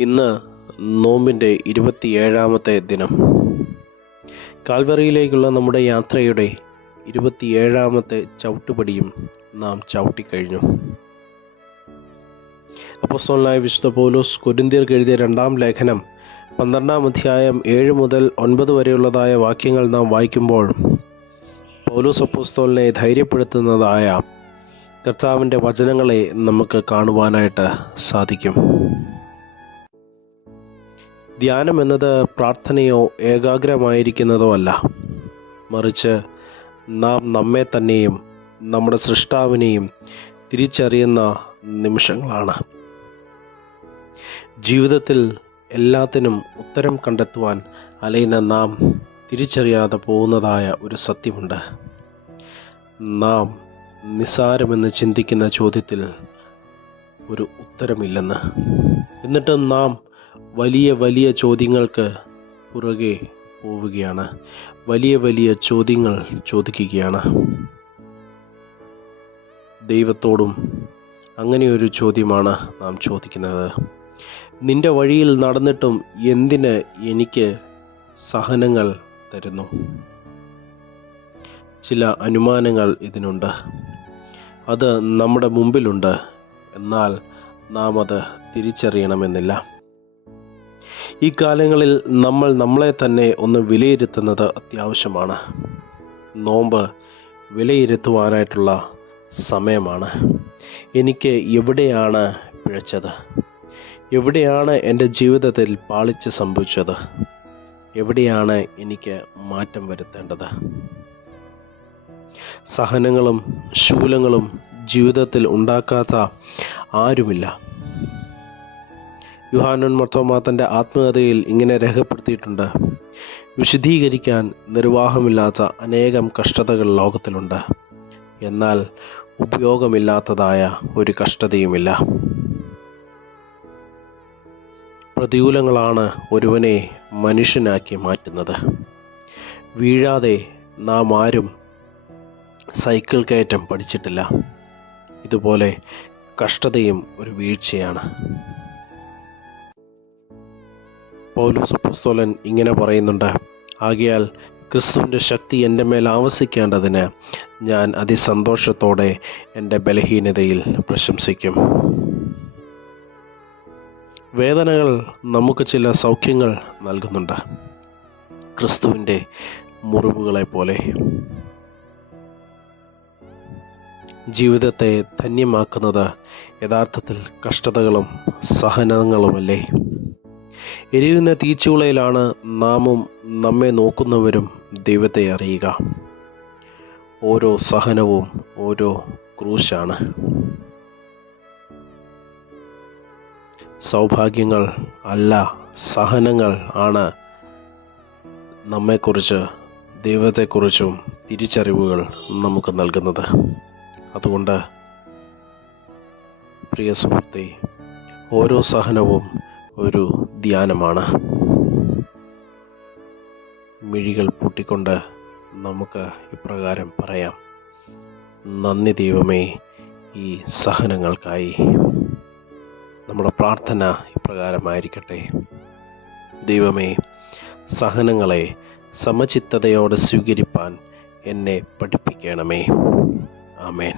ഇന്ന് നോമ്പിന്റെ ഇരുപത്തിയേഴാമത്തെ ദിനം. കാൽവറിയിലേക്കുള്ള നമ്മുടെ യാത്രയുടെ ഇരുപത്തിയേഴാമത്തെ ചവിട്ടുപടിയും നാം ചവിട്ടിക്കഴിഞ്ഞു. അപ്പോസ്തലനായ വിശുദ്ധ പൗലോസ് കൊരിന്തിയർക്ക് എഴുതിയ രണ്ടാം ലേഖനം പന്ത്രണ്ടാം അധ്യായം ഏഴ് മുതൽ ഒൻപത് വരെയുള്ളതായ വാക്യങ്ങൾ നാം വായിക്കുമ്പോൾ പൗലോസ് അപ്പോസ്തോലിനെ ധൈര്യപ്പെടുത്തുന്നതായ കർത്താവിന്റെ വചനങ്ങളെ നമുക്ക് കാണുവാനായിട്ട് സാധിക്കും. ധ്യാനം എന്നത് പ്രാർത്ഥനയോ ഏകാഗ്രമായിരിക്കുന്നതോ അല്ല. മറിച്ച് നാം നമ്മെ തന്നെയും നമ്മുടെ സൃഷ്ടാവിനെയും തിരിച്ചറിയുന്ന നിമിഷങ്ങളാണ്. ജീവിതത്തിൽ എല്ലാത്തിനും ഉത്തരം കണ്ടെത്തുവാൻ അലയുന്ന നാം തിരിച്ചറിയാതെ പോകുന്നതായ ഒരു സത്യമുണ്ട്. നാം നിസാരമെന്ന് ചിന്തിക്കുന്ന ചോദ്യത്തിൽ ഒരു ഉത്തരമില്ലെന്ന്. എന്നിട്ട് നാം വലിയ വലിയ ചോദ്യങ്ങൾക്ക് പുറകെ പോവുകയാണ്. വലിയ വലിയ ചോദ്യങ്ങൾ ചോദിക്കുകയാണ്. ദൈവത്തോടും അങ്ങനെയൊരു ചോദ്യമാണ് നാം ചോദിക്കുന്നത്. നിന്റെ വഴിയിൽ നടന്നിട്ടും എന്തിന് എനിക്ക് സഹനങ്ങൾ തരുന്നു? ചില അനുമാനങ്ങൾ ഇതിനുണ്ട്. അത് നമ്മുടെ മുമ്പിലുണ്ട്. എന്നാൽ നാം അത് തിരിച്ചറിയണമെന്നില്ല. ഈ കാലങ്ങളിൽ നമ്മൾ നമ്മളെ തന്നെ ഒന്ന് വിലയിരുത്തുന്നത് അത്യാവശ്യമാണ്. നോമ്പ് വിലയിരുത്തുവാനായിട്ടുള്ള സമയമാണ്. എനിക്ക് എവിടെയാണ് പിഴച്ചത്? എവിടെയാണ് എന്റെ ജീവിതത്തിൽ പാളിച്ച് സംഭവിച്ചത്? എവിടെയാണ് എനിക്ക് മാറ്റം വരുത്തേണ്ടത്? സഹനങ്ങളും ശൂലങ്ങളും ജീവിതത്തിൽ ഉണ്ടാക്കാത്ത ആരുമില്ല. യുഹാനൻ മർത്തോമാ തന്റെ ആത്മകഥയിൽ ഇങ്ങനെ രേഖപ്പെടുത്തിയിട്ടുണ്ട്. വിശദീകരിക്കാൻ നിർവാഹമില്ലാത്ത അനേകം കഷ്ടതകൾ ലോകത്തിലുണ്ട്. എന്നാൽ ഉപയോഗമില്ലാത്തതായ ഒരു കഷ്ടതയുമില്ല. പ്രതികൂലങ്ങളാണ് ഒരുവനെ മനുഷ്യനാക്കി മാറ്റുന്നത്. വീഴാതെ നാം ആരും സൈക്കിൾ കയറ്റം പഠിച്ചിട്ടില്ല. ഇതുപോലെ കഷ്ടതയും ഒരു വീഴ്ചയാണ്. പൗലോസ് പുസ്തോലൻ ഇങ്ങനെ പറയുന്നുണ്ട് ആകയാൽ ക്രിസ്തുവിന്റെ ശക്തി എന്റെ മേൽ ആവസിക്കേണ്ടതിന് ഞാൻ അതിസന്തോഷത്തോടെ എന്റെ ബലഹീനതയിൽ പ്രശംസിക്കും. വേദനകൾ നമുക്ക് ചില സൗഖ്യങ്ങൾ നൽകുന്നുണ്ട് ക്രിസ്തുവിന്റെ മുറിവുകളെ പോലെ ജീവിതത്തെ ധന്യമാക്കുന്നത് യഥാർത്ഥത്തിൽ കഷ്ടതകളും സഹനങ്ങളുമല്ലേ? എരിയുന്ന തീച്ചുളയിലാണ് നാമും നമ്മെ നോക്കുന്നവരും ദൈവത്തെ അറിയുക. ഓരോ സഹനവും ഓരോ ക്രൂശാണ്. സൗഭാഗ്യങ്ങൾ അല്ല സഹനങ്ങൾ ആണ് നമ്മെക്കുറിച്ച് ദൈവത്തെക്കുറിച്ചും തിരിച്ചറിവുകൾ നമുക്ക് നൽകുന്നത്. അതുകൊണ്ട് പ്രിയ സുഹൃത്തെ ഓരോ സഹനവും ഒരു ധ്യാനമാണ്. മിഴികൾ പൂട്ടിക്കൊണ്ട് നമുക്ക് ഇപ്രകാരം പറയാം. നന്ദി ദൈവമേ ഈ സഹനങ്ങൾക്കായി. നമ്മുടെ പ്രാർത്ഥന ഇപ്രകാരമായിരിക്കട്ടെ. ദൈവമേ സഹനങ്ങളെ സമചിത്തതയോടെ സ്വീകരിപ്പാൻ എന്നെ പഠിപ്പിക്കണമേ. ആമേൻ.